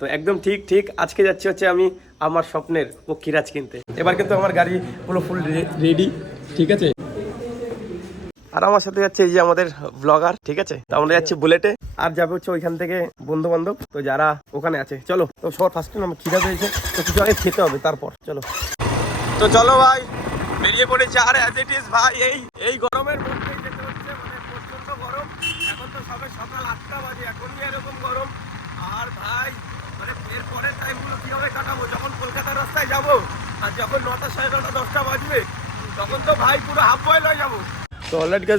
তো একদম ঠিক ঠিক। আজকে যাচ্ছি হচ্ছে আমি আমার স্বপ্নের পক্ষীরাজ কিনতে। এবার কিন্তু আমার গাড়ি পুরো ফুল রেডি ঠিক আছে? আর আমার সাথে যাচ্ছে এই যে আমাদের ব্লগার ঠিক আছে? তো আমরা যাচ্ছি বুলেটে আর যাবে হচ্ছে ওইখান থেকে বন্ধু বান্ধব তো যারা ওখানে আছে। চলো, তো সবার ফার্স্টে আমার খিদা পেয়েছে তো কিছু আগে খেতে হবে তারপর, চলো। তো চলো ভাই, বেরিয়ে পড়েছি। আর অ্যাজ ইট ইজ ভাই, এই এই গরমের মধ্যেই যেতে হচ্ছে মানে প্রচণ্ড গরম। এখন তো সবে সকাল আটটা বাজে, এখন এরকম গরম। আর ভাই মানে তো ভাই পুরো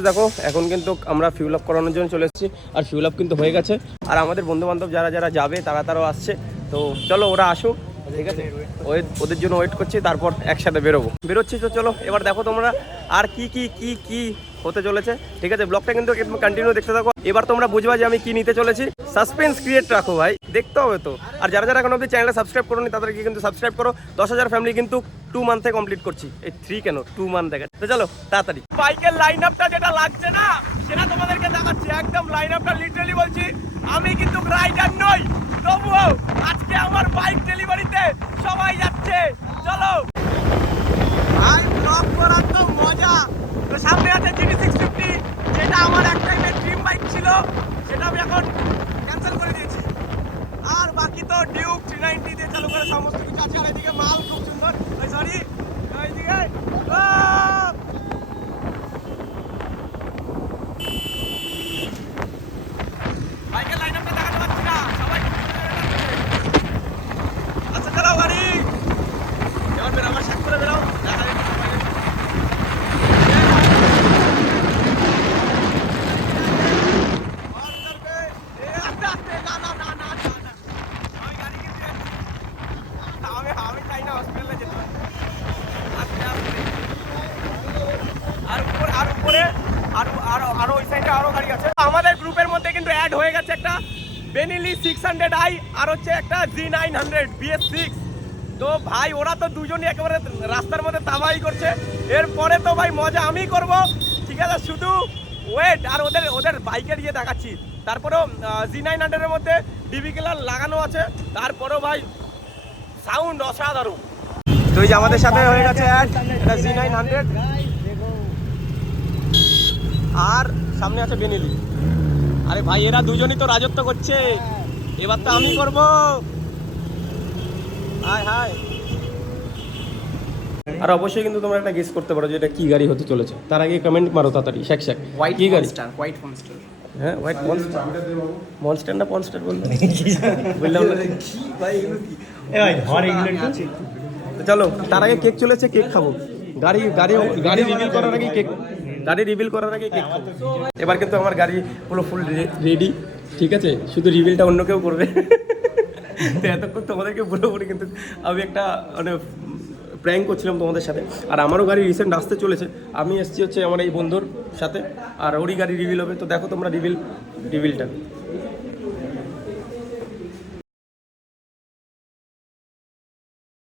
দেখো, এখন কিন্তু আমরা ফিউল আপ করানোর জন্য চলে এসেছি, আর ফিউল আপ কিন্তু হয়ে গেছে। আর আমাদের বন্ধু বান্ধব যারা যারা যাবে, তারা তারাও আসছে। তো চলো, ওরা আসুক ঠিক আছে? ওয়েট ওদের জন্য ওয়েট করছি, তারপর একসাথে বেরোবো। বেরোচ্ছি, তো চলো, এবার দেখো তোমরা, আর কি কি কি কি হতে চলেছে, ঠিক আছে? ব্লগটা কিন্তু কন্টিনিউ দেখতে থাকো। এবার তোমরা বুঝবা যে আমি কি নিতে চলেছি। সাসপেন্স ক্রিয়েট রাখো ভাই। দেখতে হবে তো। আর যারা যারা এখন অব্দি চ্যানেলটা সাবস্ক্রাইব করোনি, তাদেরকে কিন্তু সাবস্ক্রাইব করো। দশ হাজার ফ্যামিলি কিন্তু টু মান্থে কমপ্লিট করছি। এই থ্রি কেন? টু মান্থ দেখা তো চলো, তাড়াতাড়ি। বাইকের লাইন আপটা যেটা লাগছে না, সেটা তোমাদেরকে দেখাচ্ছি। একদম লাইন আপটা লিটারালি বলছি, আমি কিন্তু রাইডার নই। তবুও আজকে আমার বাইক ডেলিভারিতে সবাই যাচ্ছে। চলো ভাই ব্লগ করার তো মজা তো সামনে আছে জিটি সিক্স ফিফটি যেটা আমার এক টাইমের ড্রিম বাইক ছিল সেটা আমি এখন ক্যান্সেল করে দিয়েছি আর বাকি তো ডিউক থ্রি নাইনটি দিয়ে চালু করে সমস্ত কিছু। আছে আর এদিকে মাল খুব সুন্দর সরি এইদিকে আহ! বাইকের লাইন আপটা দেখাতে পারছি না সবাই আচ্ছা চালাও গাড়ি এবার বেরাও আমার শাক করে বেরাও দেখা যাবে আমি চাই না হসপিটালে যেতে আস্তে আস্তে আর উপরে আর উপরে আরও আরও আরও ওই সাইডে আরও গাড়ি আছে। আমাদের গ্রুপের মধ্যে কিন্তু অ্যাড হয়ে গেছে একটা বেনিলি সিক্স হান্ড্রেড আই আর হচ্ছে একটা G nine hundred BS six তো ভাই, ওরা তো দুজনই একেবারে রাস্তার মধ্যে তাবাই করছে। এরপরে তো ভাই মজা আমি করব। ঠিক আছে, শুধু ওয়েট আর ওদের ওদের বাইকের ইয়ে দেখাচ্ছি। তারপরেও জি নাইন হান্ড্রেডের মধ্যে ডিবি কিলার লাগানো আছে। তারপরেও ভাই সাউন্ড অসাধারণ। তো আমাদের সাথে হয়ে গেছে অ্যাড এটা জি নাইন হান্ড্রেড আর সামনে আছে বেনিলি। আরে ভাই এরা দুজনই তো রাজত্ব করছে। এবার তো আমি করব। হাই হাই আর অবশ্যই কিন্তু তোমরা একটা গেস করতে পারো যে এটা কি গাড়ি হতে চলেছে। তার আগে কমেন্ট মারো তাড়াতাড়ি শ্যাক শ্যাক হোয়াইট কি গাড়ি? মনস্টার হোয়াইট মনস্টার হ্যাঁ হোয়াইট মনস্টার মনস্টার না পনস্টার বললে? বললাম না। তো চলো তার আগে কেক চলেছে কেক খাব। গাড়ি গাড়ি গাড়ি রিভিল করার আগে কেক গাড়ি রিভিল করার আগে কেক এবার কিন্তু আমার গাড়ি পুরো ফুল রেডি ঠিক আছে? শুধু রিভিলটা অন্য কেউ করবে। তো এতক্ষণ তোমাদেরকে পুরোপুরি কিন্তু আমি একটা মানে প্র্যাঙ্ক করছিলাম তোমাদের সাথে। আর আমারও গাড়ি রিসেন্ট আসতে চলেছে। আমি এসেছি হচ্ছে আমার এই বন্ধুর সাথে। আর ওরই গাড়ি রিভিল হবে। তো দেখো তোমরা রিভিল রিভিলটা